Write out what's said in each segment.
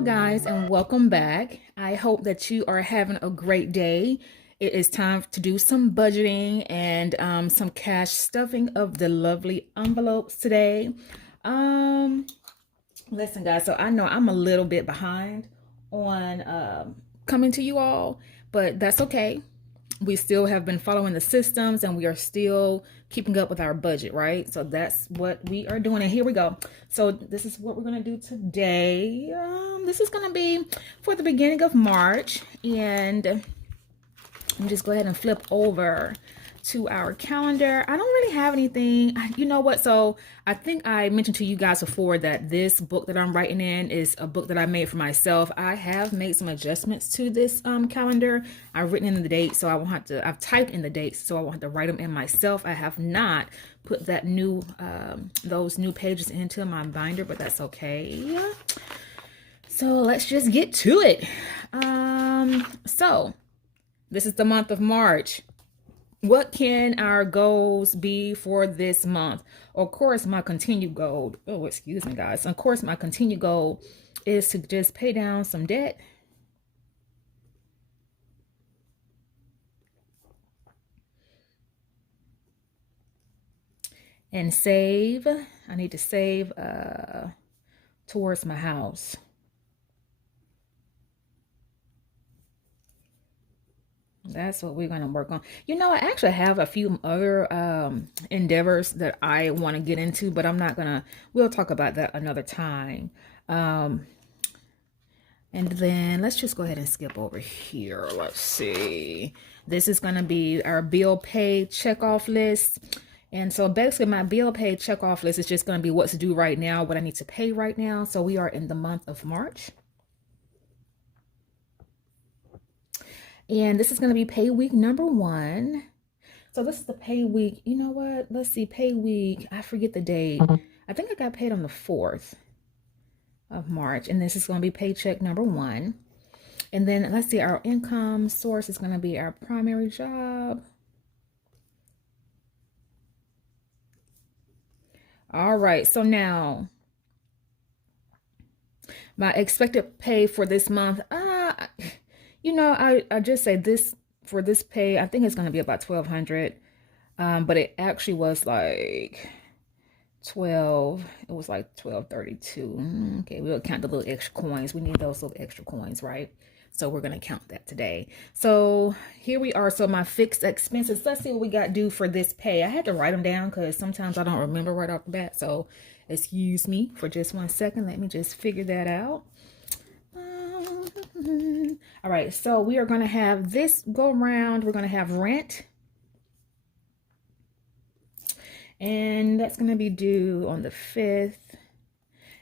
Hello, guys, and welcome back. I hope that you are having a great day. It is time to do some budgeting and some cash stuffing of the lovely envelopes today. Um, Listen, guys, so I know I'm a little bit behind on coming to you all, but that's okay. We still have been following the systems and we are still keeping up with our budget, right? So that's what we are doing. And here we go. So this is what we're going to do today. This is going to be for the beginning of March. And let me just go ahead and flip over to our calendar. I don't really have anything. You know what? So I think I mentioned to you guys before that this book that I'm writing in is a book that I made for myself. I have made some adjustments to this calendar. I've written in the dates, so I won't have to. I've typed in the dates, so I won't have to write them in myself. I have not put that new those new pages into my binder, but that's okay. So let's just get to it. So this is the month of March. What can our goals be for this month? Of course, my continued goal, oh, excuse me, guys. Of course, my continued goal is to just pay down some debt. And save. I need to save towards my house. That's what we're going to work on. You know, I actually have a few other endeavors that I want to get into, but I'm not going to, we'll talk about that another time. And then let's just go ahead and skip over here. Let's see. This is going to be our bill pay checkoff list. And so basically my bill pay checkoff list is just going to be what's due right now, what I need to pay right now. So we are in the month of March. And this is going to be pay week number 1. So this is the pay week. You know what? Let's see. Pay week. I forget the date. I think I got paid on the 4th of March. And this is going to be paycheck number 1. And then let's see. Our income source is going to be our primary job. All right. So now my expected pay for this month. You know, I just say this for this pay, I think it's going to be about 1,200. But it actually was like 12. It was like 1232. Okay, we'll count the little extra coins. We need those little extra coins, right? So we're going to count that today. So here we are. So my fixed expenses. Let's see what we got due for this pay. I had to write them down because sometimes I don't remember right off the bat. So excuse me for just 1 second. Let me just figure that out. All right, so we are going to have this go around. We're going to have rent. And that's going to be due on the 5th.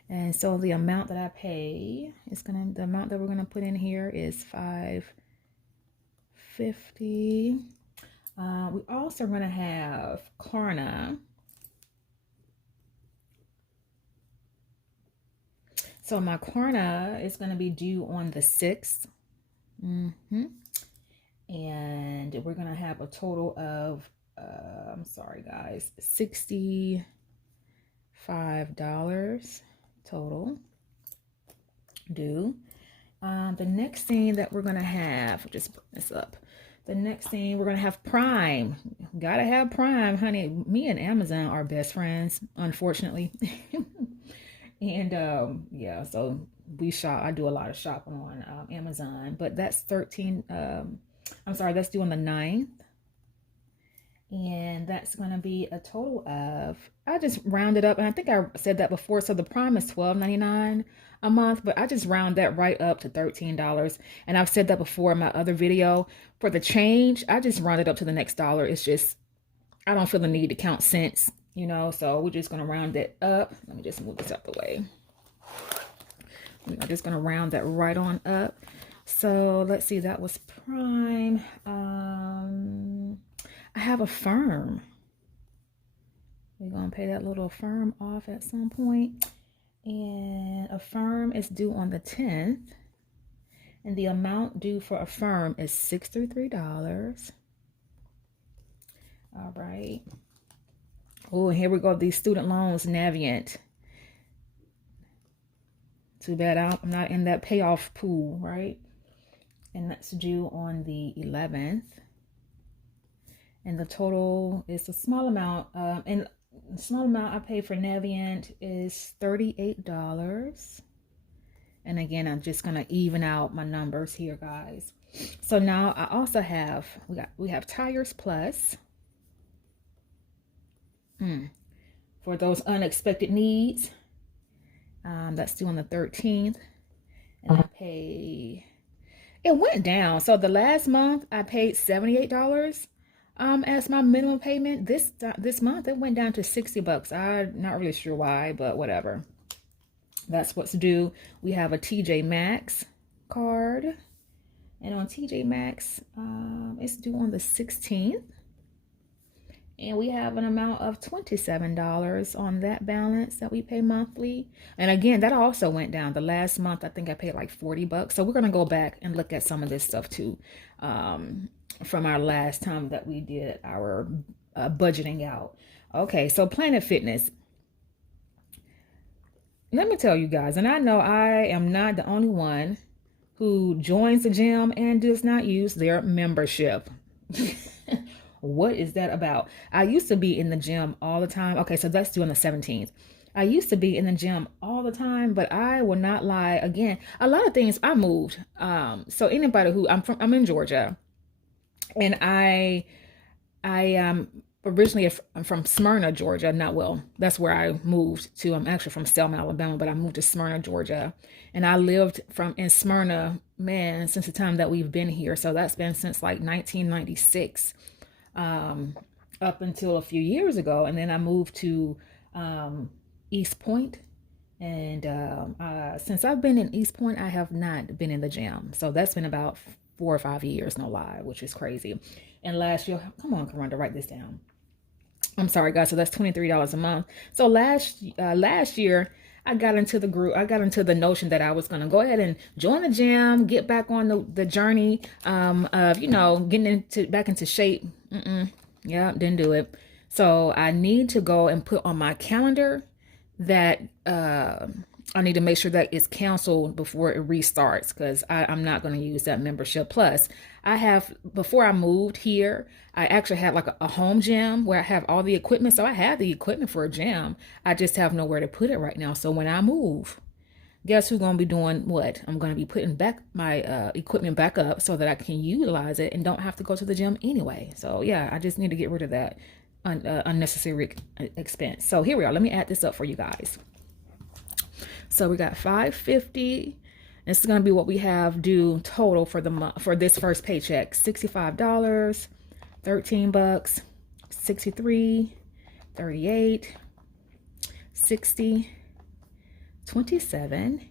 And so the amount that I pay is going to, the amount that we're going to put in here is $550. We also are going to have Klarna. So my Klarna is going to be due on the 6th. And we're going to have a total of, I'm sorry, guys, $65 total due. The next thing that we're going to have, just put this up. The next thing, we're going to have Prime. Gotta have Prime, honey. Me and Amazon are best friends, unfortunately. And yeah, so we shop. I do a lot of shopping on Amazon, but that's 13. I'm sorry, that's due on the 9th. And that's going to be a total of, I just rounded up, and I think I said that before. So the Prime is $12.99 a month, but I just round that right up to $13. And I've said that before in my other video. For the change, I just round it up to the next dollar. It's just, I don't feel the need to count cents, you know, so we're just going to round it up. Let me just move this out the way. I'm just going to round that right on up. So let's see, that was Prime. I have a firm. We're going to pay that little firm off at some point. And a firm is due on the 10th. And the amount due for a firm is $63. All right. Oh, here we go. These student loans, Navient. too bad I'm not in that payoff pool, right? And that's due on the 11th. And the total is a small amount. And the small amount I paid for Navient is $38. And again, I'm just gonna even out my numbers here, guys. So now I also have we have Tires Plus. For those unexpected needs. That's due on the 13th. And I pay, it went down. So the last month I paid $78 as my minimum payment. This month it went down to $60. I'm not really sure why, but whatever. That's what's due. We have a TJ Maxx card. And on TJ Maxx, it's due on the 16th. And we have an amount of $27 on that balance that we pay monthly. And again, that also went down. The last month, I think I paid like $40. So we're going to go back and look at some of this stuff too, from our last time that we did our budgeting out. Okay, so Planet Fitness. Let me tell you guys, and I know I am not the only one who joins the gym and does not use their membership. What is that about? I used to be in the gym all the time. Okay, so that's due on the 17th. I used to be in the gym all the time, but I will not lie. Again, a lot of things I moved. So anybody who I'm in Georgia, and I originally I'm from Smyrna, Georgia. Not well. That's where I moved to. I'm actually from Selma, Alabama, but I moved to Smyrna, Georgia, and I lived in Smyrna, man, since the time that we've been here. So that's been since like 1996. Up until a few years ago, and then I moved to East Point, and since I've been in East Point, I have not been in the gym. So that's been about 4 or 5 years, no lie, which is crazy. And last year, come on, Karonda, write this down. I'm sorry, guys. So that's $23 a month. So last year, I got into the group. I got into the notion that I was going to go ahead and join the gym, get back on the journey of, getting back into shape. Yeah, didn't do it. So I need to go and put on my calendar that I need to make sure that it's canceled before it restarts, because I'm not going to use that membership. Plus, before I moved here, I actually had like a home gym where I have all the equipment. So I have the equipment for a gym. I just have nowhere to put it right now. So when I move, guess who's going to be doing what? I'm going to be putting back my equipment back up so that I can utilize it and don't have to go to the gym anyway. So yeah, I just need to get rid of that unnecessary expense. So here we are. Let me add this up for you guys. So we got $550. This is going to be what we have due total for the month, for this first paycheck. $65, $13, 63, 38, 60, 27,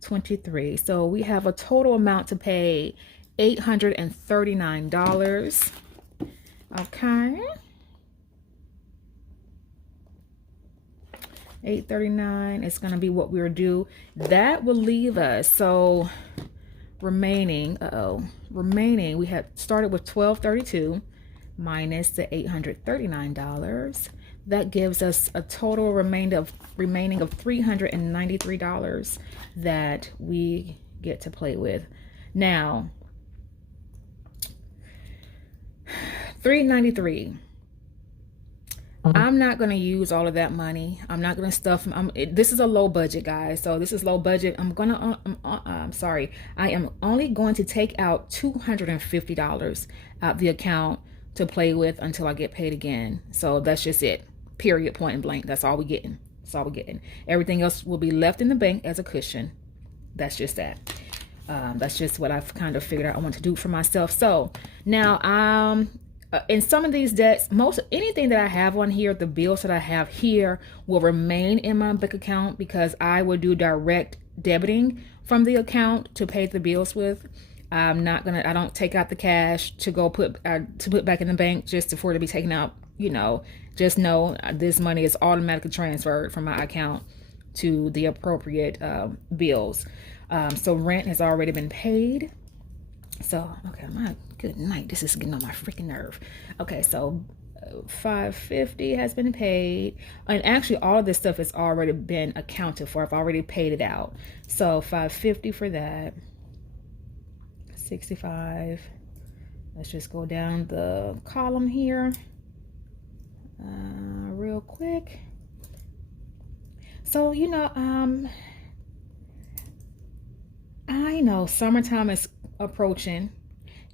23. So we have a total amount to pay $839. Okay. $839 is going to be what we're due. That will leave us, so remaining, we had started with $1,232 minus the $839. That gives us a total remaining of $393 that we get to play with. Now, $393. I'm not going to use all of that money. I'm not going to stuff. This is a low budget, guys. So this is low budget. I'm sorry. I am only going to take out $250 out the account to play with until I get paid again. So that's just it. Period. Point and blank. That's all we're getting. That's all we're getting. Everything else will be left in the bank as a cushion. That's just that. That's just what I've kind of figured out I want to do for myself. So now, in some of these debts, anything that I have on here, the bills that I have here will remain in my bank account, because I will do direct debiting from the account to pay the bills with. I don't take out the cash to go put back in the bank just for it to be taken out. Just know this money is automatically transferred from my account to the appropriate bills. So rent has already been paid. So, okay, my good night. This is getting on my freaking nerve. Okay, so $550 has been paid, and actually all of this stuff has already been accounted for. I've already paid it out. So $550 for that. 65. Let's just go down the column here real quick. So I know summertime is approaching,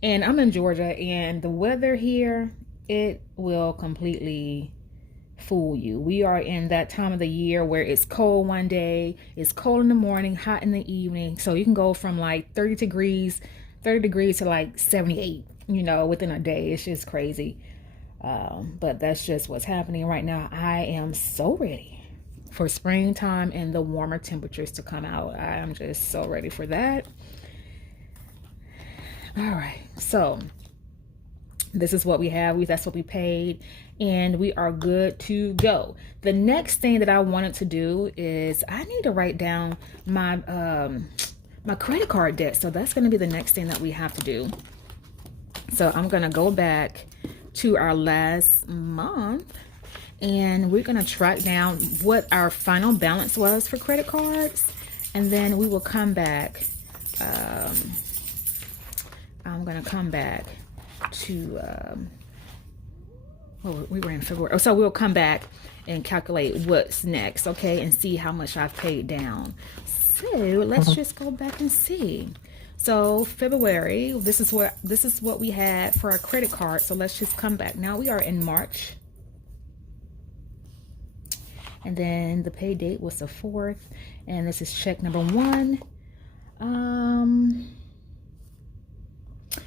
and I'm in Georgia, and the weather here, it will completely fool you. We are in that time of the year where it's cold one day, it's cold in the morning, hot in the evening. So you can go from like 30 degrees to like 78, within a day. It's just crazy. But that's just what's happening right now. I am so ready for springtime and the warmer temperatures to come out. I am just so ready for that. All right, so this is what we have. That's what we paid, and we are good to go. The next thing that I wanted to do is I need to write down my my credit card debt. So that's going to be the next thing that we have to do. So I'm going to go back to our last month, and we're going to track down what our final balance was for credit cards, and then we will come back. I'm going to come back to, we were in February. So we'll come back and calculate what's next, okay, and see how much I've paid down. So let's just go back and see. So February, this is what we had for our credit card. So let's just come back. Now we are in March. And then the pay date was the 4th. And this is check number 1.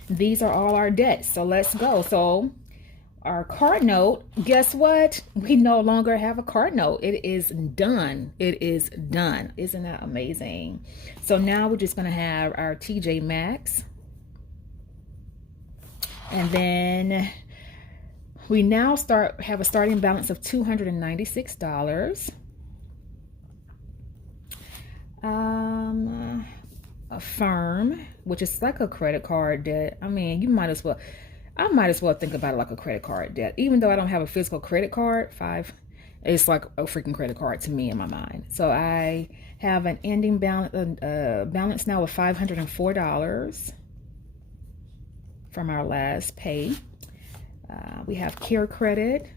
These are all our debts. So let's go. So our card note, guess what? We no longer have a card note. It is done. It is done. Isn't that amazing? So now we're just going to have our TJ Maxx. And then we now have a starting balance of $296. Affirm, which is like a credit card debt. I mean, I might as well think about it like a credit card debt. Even though I don't have a physical credit card, it's like a freaking credit card to me in my mind. So I have an ending balance now of $504 from our last pay. We have Care Credit.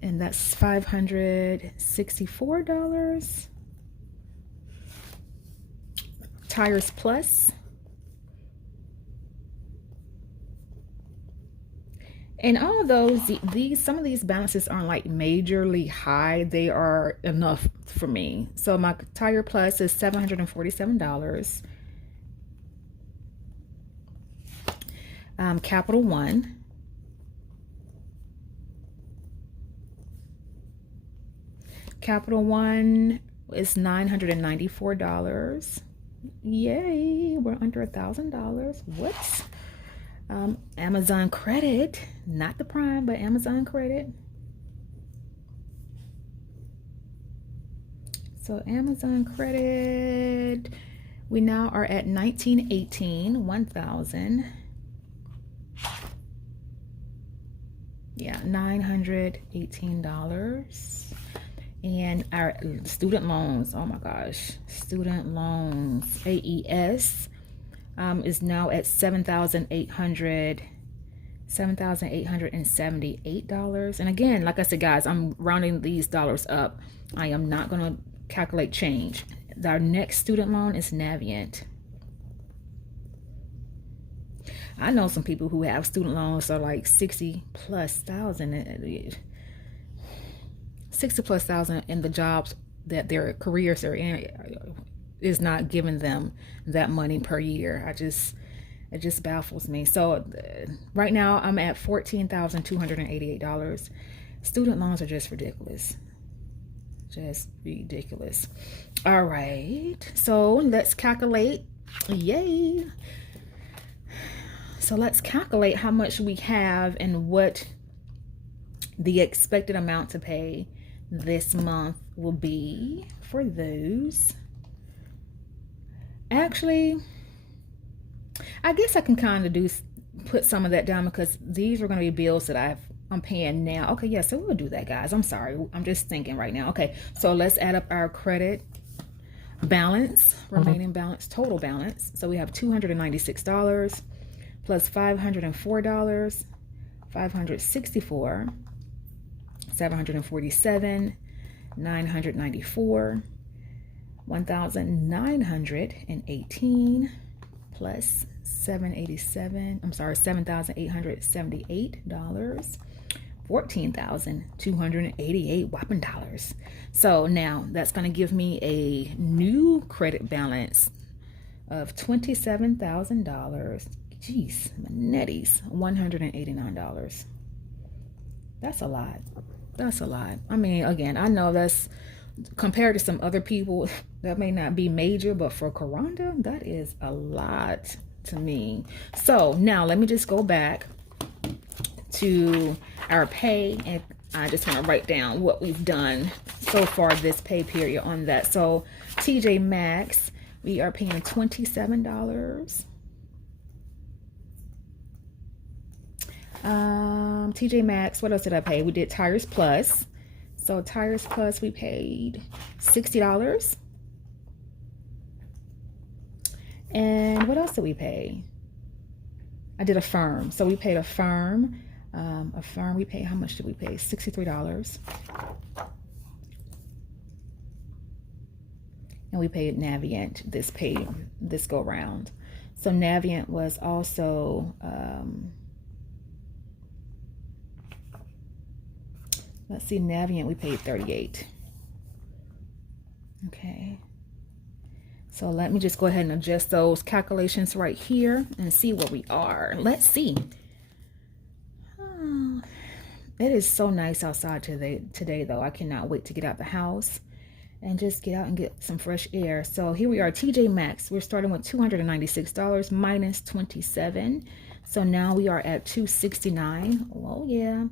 And that's $564. Tires Plus. And all of those, some of these balances aren't like majorly high. They are enough for me. So my Tire Plus is $747. Capital One. Capital One is $994. Yay, we're under $1,000. What? Amazon Credit, not the Prime, but Amazon Credit. So Amazon Credit, we now are at $1,918, 1,000. Yeah, $918. And our student loans, oh my gosh, student loans, AES, is now at $7,878. And again, like I said, guys, I'm rounding these dollars up. I am not going to calculate change. Our next student loan is Navient. I know some people who have student loans are like 60,000 in the jobs that their careers are in is not giving them that money per year. It just baffles me. So right now I'm at $14,288. Student loans are just ridiculous. Just ridiculous. All right. So let's calculate. Yay. So let's calculate how much we have and what the expected amount to pay this month will be for those. Actually, I guess I can kind of put some of that down because these are going to be bills that I'm paying now. Okay, yeah, so we'll do that, guys. I'm sorry. I'm just thinking right now. Okay, so let's add up our credit balance, remaining balance, total balance. So we have $296 plus $504, 564, 747, 994, 1,918 plus 787. I'm sorry, $7,878. $14,288 whopping dollars. So now that's going to give me a new credit balance of $27,000. Jeez, netties, $189. That's a lot. That's a lot. I mean, again, I know that's compared to some other people that may not be major, but for Karanda, that is a lot to me. So now let me just go back to our pay, and I just want to write down what we've done so far this pay period on that. So TJ Maxx, we are paying $27. TJ Maxx, what else did I pay? We did Tires Plus. So Tires Plus, we paid $60. And what else did we pay? I did Affirm. So we paid Affirm. Affirm, we paid, how much did we pay? $63. And we paid Navient this go round. So Navient was also, let's see, Navient, we paid $38. Okay. So let me just go ahead and adjust those calculations right here and see where we are. Let's see. Oh, it is so nice outside today though. I cannot wait to get out the house and just get out and get some fresh air. So here we are, TJ Maxx. We're starting with $296 minus $27. So now we are at $269. Oh yeah.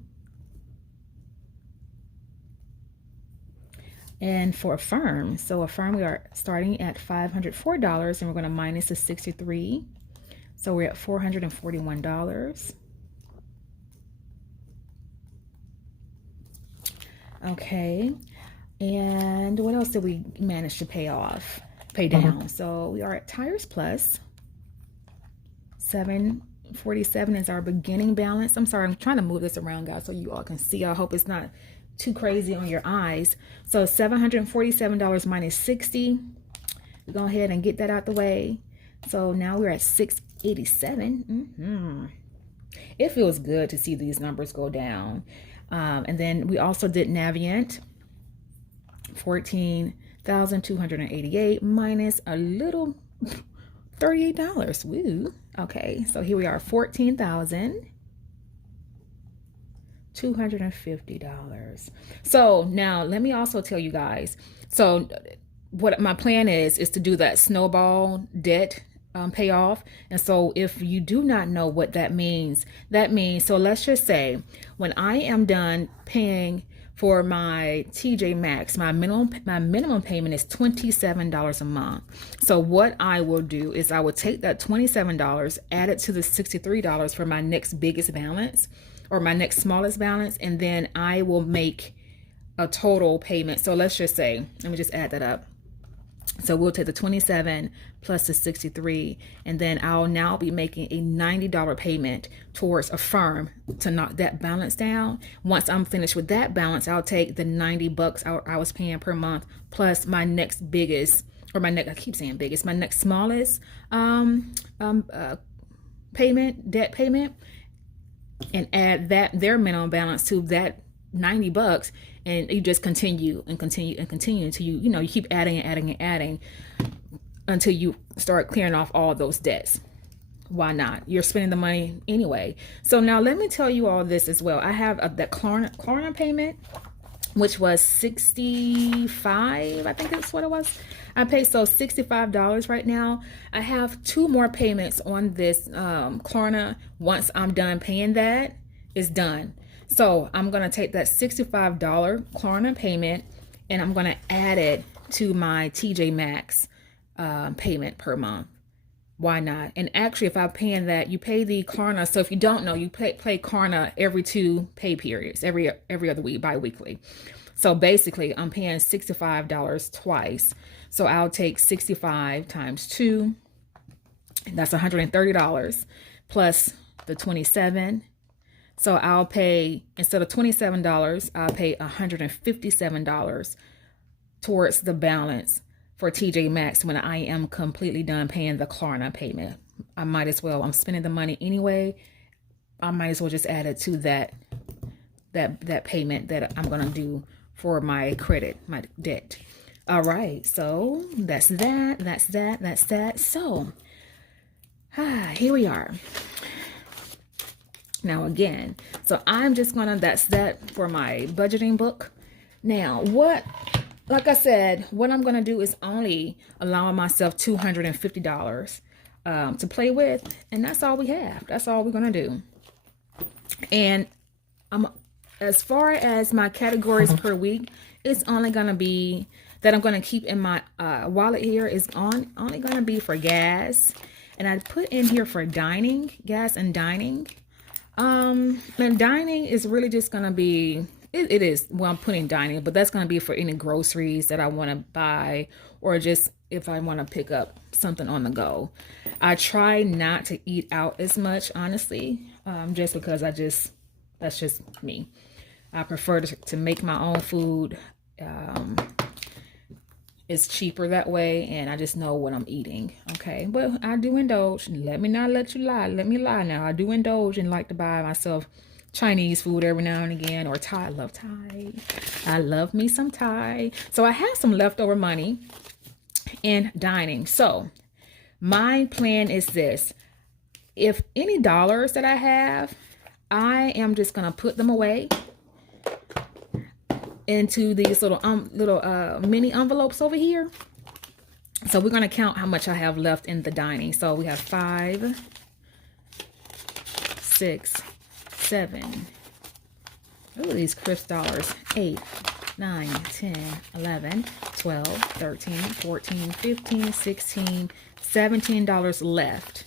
And for Affirm, so Affirm, we are starting at $504 and we're going to minus the 63. So we're at $441. Okay. And what else did we manage to pay down? So we are at Tires Plus. $747 is our beginning balance. I'm sorry, I'm trying to move this around, guys, so you all can see. I hope it's not too crazy on your eyes. So $747 minus 60. Go ahead and get that out the way. So now we're at $687. It feels good to see these numbers go down. And then we also did Navient, $14,288 minus a little $38. Woo. Okay, so here we are, $14,250. So now let me also tell you guys, so what my plan is to do that snowball debt payoff. And so if you do not know what that means, so let's just say when I am done paying for my TJ Maxx, my minimum payment is $27 a month. So what I will do is I will take that $27, add it to the $63 for my next biggest balance or my next smallest balance, and then I will make a total payment. So let's just say, let me just add that up. So we'll take the 27 plus the 63, and then I'll now be making a $90 payment towards Affirm to knock that balance down. Once I'm finished with that balance, I'll take the $90 I was paying per month plus my next biggest, or my next, I keep saying biggest, my next smallest payment, debt payment, and add their minimum balance to that $90, and you just continue until you keep adding and adding until you start clearing off all those debts. Why not? You're spending the money anyway. So now let me tell you all this as well. I have that Klarna payment, which was $65, I think that's what it was. I paid $65 right now. I have 2 more payments on this Klarna. Once I'm done paying that, it's done. So I'm going to take that $65 Klarna payment and I'm going to add it to my TJ Maxx payment per month. why not? And actually, if I'm paying that, you pay the Klarna. So if you don't know, you pay Klarna every 2 pay periods, every other week, bi-weekly. So basically, I'm paying $65 twice. So I'll take 65 times 2. That's $130 plus the 27. So I'll pay, instead of $27, I'll pay $157 towards the balance for TJ Maxx when I am completely done paying the Klarna payment. I might as well, I'm spending the money anyway. I might as well just add it to that payment that I'm gonna do for my credit, my debt. All right, so that's that. So here we are. Now again, so I'm just gonna, that's that for my budgeting book. Now like I said, what I'm gonna do is only allowing myself $250 to play with, and that's all we have. That's all we're gonna do. And as far as my categories per week, it's only gonna be that I'm gonna keep in my wallet here is only gonna be for gas, and I put in here for dining, gas and dining. And dining is really just gonna be, it is, well, I'm putting dining, but that's gonna be for any groceries that I want to buy, or just if I want to pick up something on the go. I try not to eat out as much, honestly, just because that's just me. I prefer to make my own food. It's cheaper that way, and I just know what I'm eating. Okay, but I do indulge. Let me not let you lie. Let me lie now. I do indulge and like to buy myself Chinese food every now and again, or Thai. I love Thai. I love me some Thai. So I have some leftover money in dining. So my plan is this: if any dollars that I have, I am just gonna put them away into these little mini envelopes over here. So we're going to count how much I have left in the dining. So we have 5, 6, 7. Ooh, these crisp dollars. 8, 9, 10, 11, 12, 13, 14, 15, 16, $17 left.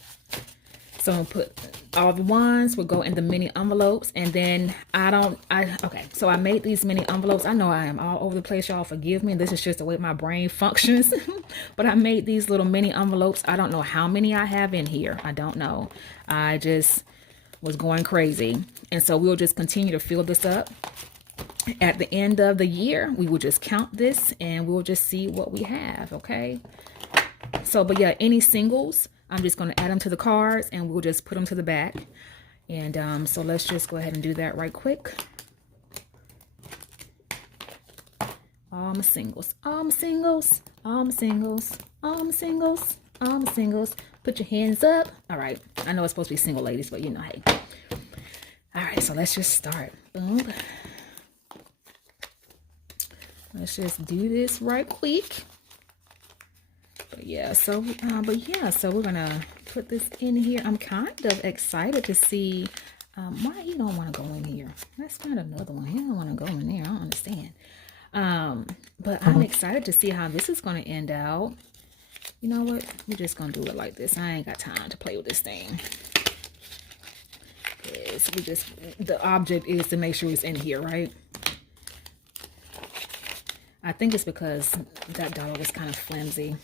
So I'm gonna put all the ones will go in the mini envelopes, and then okay, so I made these mini envelopes. I know I am all over the place, y'all, forgive me. This is just the way my brain functions. But I made these little mini envelopes. I don't know how many I have in here. I don't know. I just was going crazy. And so we'll just continue to fill this up. At the end of the year, we will just count this and we'll just see what we have, okay? So, but yeah, any singles, I'm just going to add them to the cards and we'll just put them to the back. And so let's just go ahead and do that right quick. All my singles, all my singles, all my singles, all my singles, all my singles. Put your hands up. All right. I know it's supposed to be single ladies, but you know, hey. All right, so let's just start. Boom. Let's just do this right quick. But yeah, so we're gonna put this in here. I'm kind of excited to see why he don't want to go in here. Let's find another one. He don't want to go in there. I don't understand. But I'm excited to see how this is gonna end out. You know what? We're just gonna do it like this. I ain't got time to play with this thing. Yes, the object is to make sure it's in here, right? I think it's because that dollar was kind of flimsy.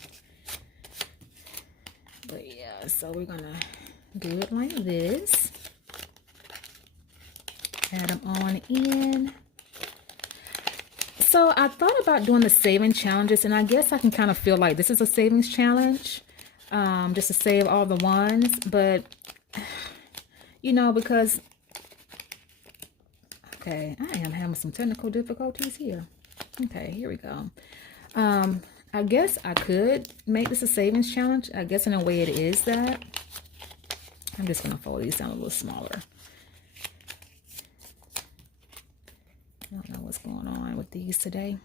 But yeah, so we're gonna do it like this. Add them on in. So I thought about doing the saving challenges, and I guess I can kind of feel like this is a savings challenge, just to save all the ones. But you know, because okay, I am having some technical difficulties here. Okay, here we go. I guess I could make this a savings challenge. I guess in a way it is that. I'm just gonna fold these down a little smaller. I don't know what's going on with these today.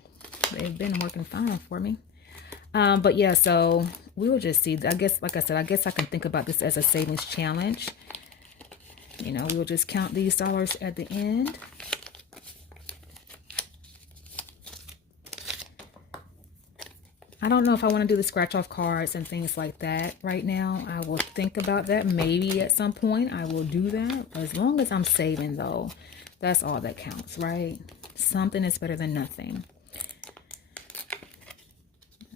They've been working fine for me. But yeah, so we will just see. I guess, like I said, I guess I can think about this as a savings challenge. You know, we'll just count these dollars at the end. I don't know if I want to do the scratch off cards and things like that right now. I will think about that. Maybe at some point I will do that. As long as I'm saving though, that's all that counts, right? Something is better than nothing.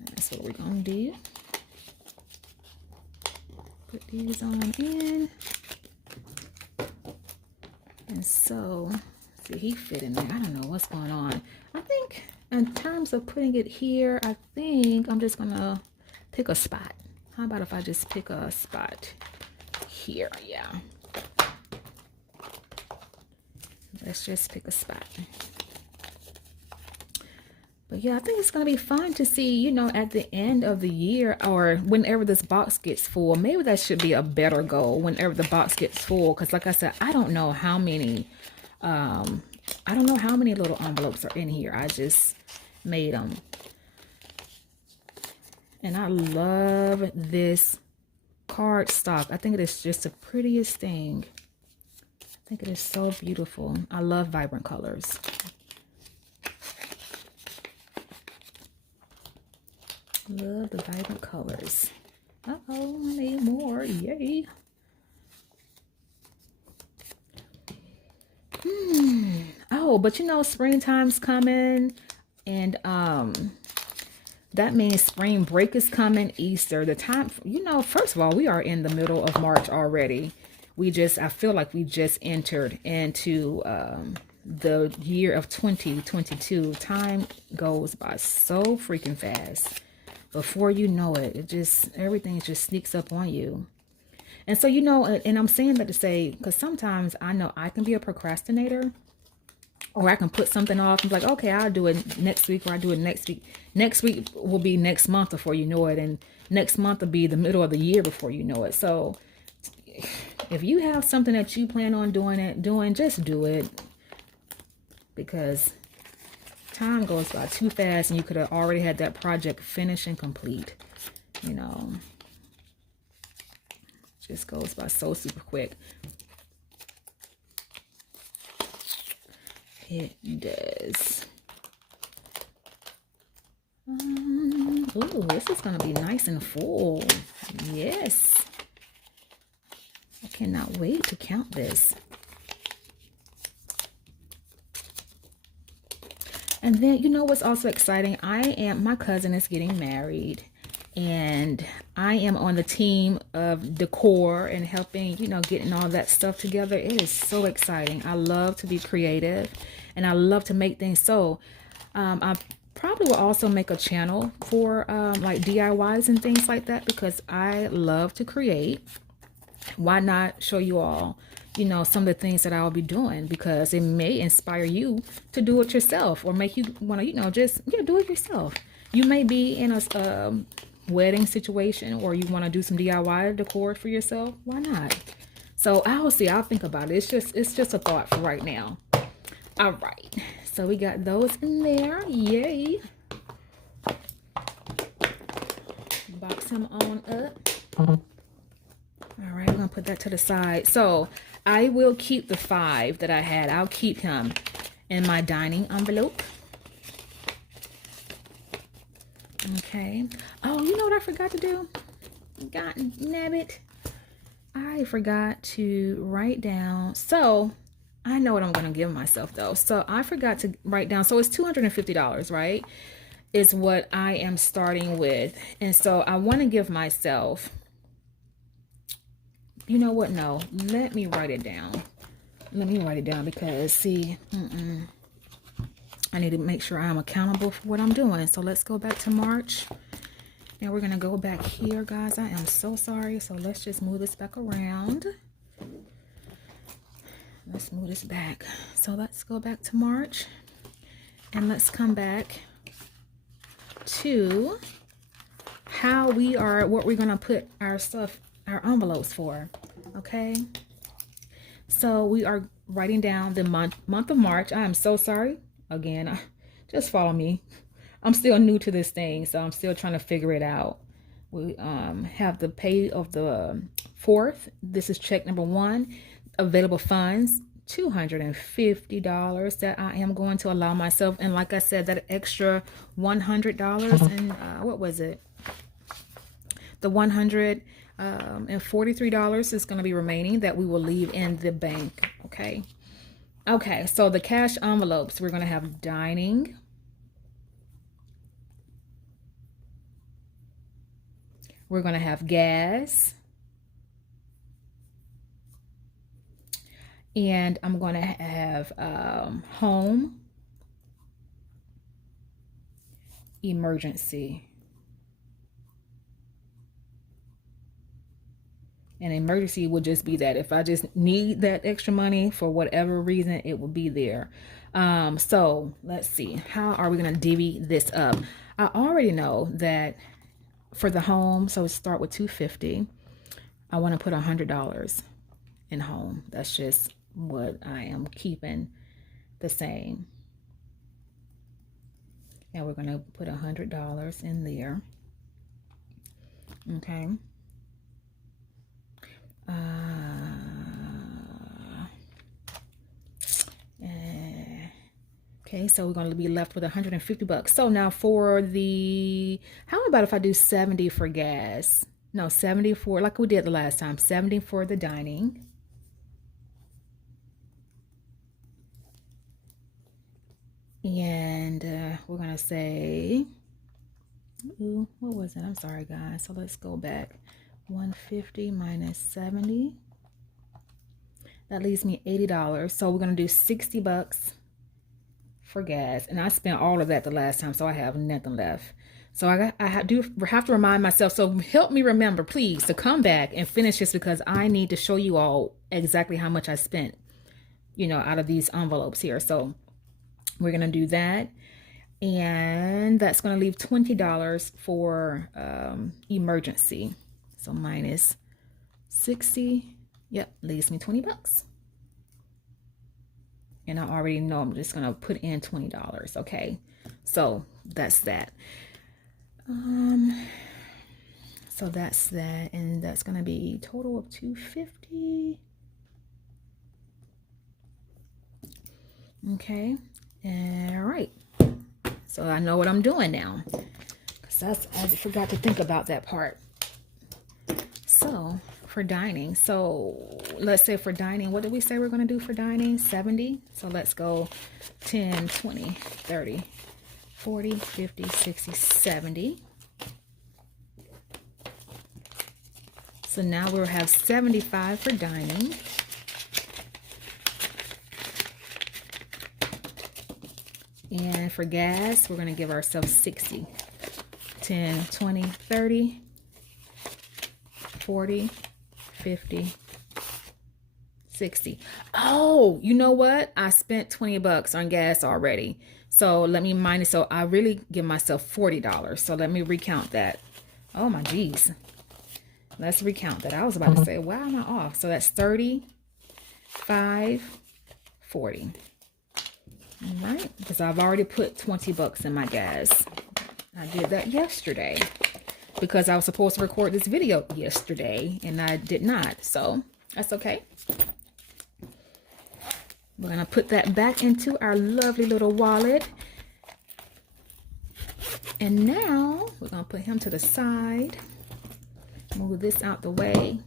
That's what we're going to do. Put these on in. And so, see, he fit in there. I don't know what's going on. I think in terms of putting it here, I think I'm just gonna pick a spot. How about if I just pick a spot here? Yeah. Let's just pick a spot. But yeah, I think it's gonna be fun to see, you know, at the end of the year or whenever this box gets full. Maybe that should be a better goal whenever the box gets full. Because like I said, I don't know how many little envelopes are in here. I just made them. And I love this card stock. I think it is just the prettiest thing. I think it is so beautiful. I love vibrant colors. Love the vibrant colors. Uh-oh, I need more. Yay. Oh, but you know, springtime's coming, and that means spring break is coming, Easter. The time, you know, first of all, we are in the middle of March already. I feel like we just entered into the year of 2022. Time goes by so freaking fast. Before you know it, everything just sneaks up on you. And so, you know, and I'm saying that to say, because sometimes I know I can be a procrastinator, or I can put something off and be like, okay, I'll do it next week, or I'll do it next week. Next week will be next month before you know it. And next month will be the middle of the year before you know it. So if you have something that you plan on doing, just do it. Because time goes by too fast and you could have already had that project finished and complete, you know. Just goes by so super quick. It does. Ooh, this is going to be nice and full. Yes. I cannot wait to count this. And then, you know what's also exciting? My cousin is getting married. And I am on the team of decor and helping, you know, getting all that stuff together. It is so exciting. I love to be creative and I love to make things. So I probably will also make a channel for like DIYs and things like that, because I love to create. Why not show you all, you know, some of the things that I'll be doing, because it may inspire you to do it yourself or make you want to, you know, just do it yourself. You may be in a wedding situation, or you want to do some DIY decor for yourself. Why not? So I'll think about it. It's just a thought for right now. All right, so we got those in there. Yay. Box him on up. All right, we're gonna put that to the side. So I will keep the 5 that I had. I'll keep him in my dining envelope. Okay. Oh, you know what I forgot to do? God nabbit. I forgot to write down. So I know what I'm going to give myself though. So I forgot to write down. So it's $250, right? Is what I am starting with. And so I want to give myself, you know what? No, let me write it down. Let me write it down, because see, I need to make sure I'm accountable for what I'm doing. So let's go back to March. And we're going to go back here, guys. I am so sorry. So let's just move this back around. Let's move this back. So let's go back to March. And let's come back to what we're going to put our stuff, our envelopes for. Okay. So we are writing down the month of March. I am so sorry. Again, just follow me. I'm still new to this thing, so I'm still trying to figure it out. We have the pay of the 4th. This is check number 1. Available funds $250 that I am going to allow myself. And like I said, that extra $100 and what was it? The $143 is going to be remaining that we will leave in the bank. Okay. Okay. So the cash envelopes, we're going to have dining. We're going to have gas. And I'm going to have home, emergency. An emergency would just be that if I just need that extra money for whatever reason, it will be there. So let's see, how are we going to divvy this up? I already know that for the home, so start with $250. I want to put $100 in home. That's just what I am keeping the same. And we're going to put $100 in there. Okay. Okay, so we're going to be left with $150. So now for the, how about if I do 70 for gas? No, 70 for, like we did the last time, 70 for the dining. And we're going to say, ooh, what was it? I'm sorry, guys. So let's go back. 150 minus 70. That leaves me $80. So we're going to do $60 for gas. And I spent all of that the last time, so I have nothing left. So I do have to remind myself. So help me remember, please, to come back and finish this because I need to show you all exactly how much I spent, you know, out of these envelopes here. So we're going to do that. And that's going to leave $20 for emergency. So minus 60. Yep, leaves me $20. And I already know I'm just going to put in $20. Okay. So that's that. So that's that. And that's going to be total of $250. Okay. All right. So I know what I'm doing now. Because I forgot to think about that part. So for dining, so let's say for dining, what did we say we're going to do for dining? 70. So let's go 10, 20, 30, 40, 50, 60, 70. So now we'll have 75 for dining. And for gas, we're going to give ourselves 60. 10, 20, 30, 40, 50, 60. Oh, you know what? I spent $20 on gas already. So let me minus, so I really give myself $40. So let me recount that. Oh my geez. Let's recount that. I was about to say, why am I off? So that's 30, 5, 40. All right, because I've already put $20 in my gas. I did that yesterday because I was supposed to record this video yesterday and I did not. So that's okay. We're going to put that back into our lovely little wallet. And now we're going to put him to the side. Move this out the way.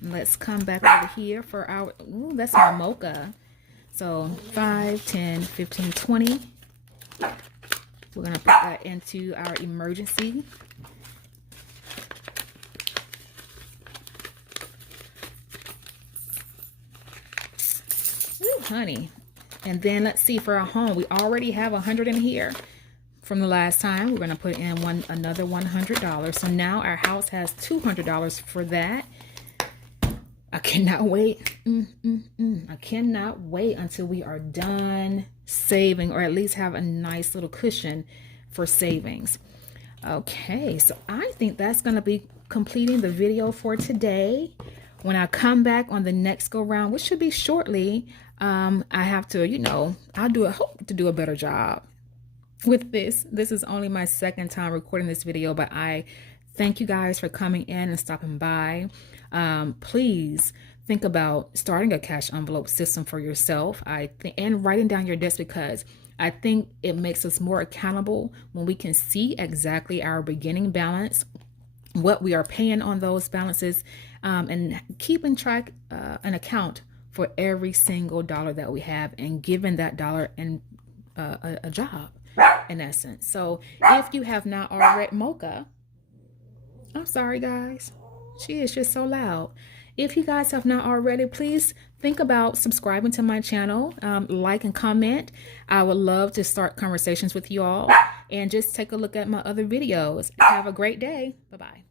And let's come back over here for our, ooh, that's our mocha. So 5, 10, 15, 20. We're going to put that into our emergency. Ooh, honey. And then let's see for our home. We already have 100 in here from the last time. We're going to put in another $100. So now our house has $200 for that. I cannot wait. I cannot wait until we are done saving, or at least have a nice little cushion for savings. Okay, so I think that's going to be completing the video for today. When I come back on the next go round, which should be shortly, I have to, you know, hope to do a better job with this. This is only my second time recording this video, but I thank you guys for coming in and stopping by. Please think about starting a cash envelope system for yourself. I think, and writing down your debts, because I think it makes us more accountable when we can see exactly our beginning balance, what we are paying on those balances, and keeping track, an account for every single dollar that we have, and giving that dollar and a job in essence. So if you have not already, Mocha, I'm sorry, guys. She is just so loud. If you guys have not already, please think about subscribing to my channel, like and comment. I would love to start conversations with you all, and just take a look at my other videos. Have a great day. Bye-bye.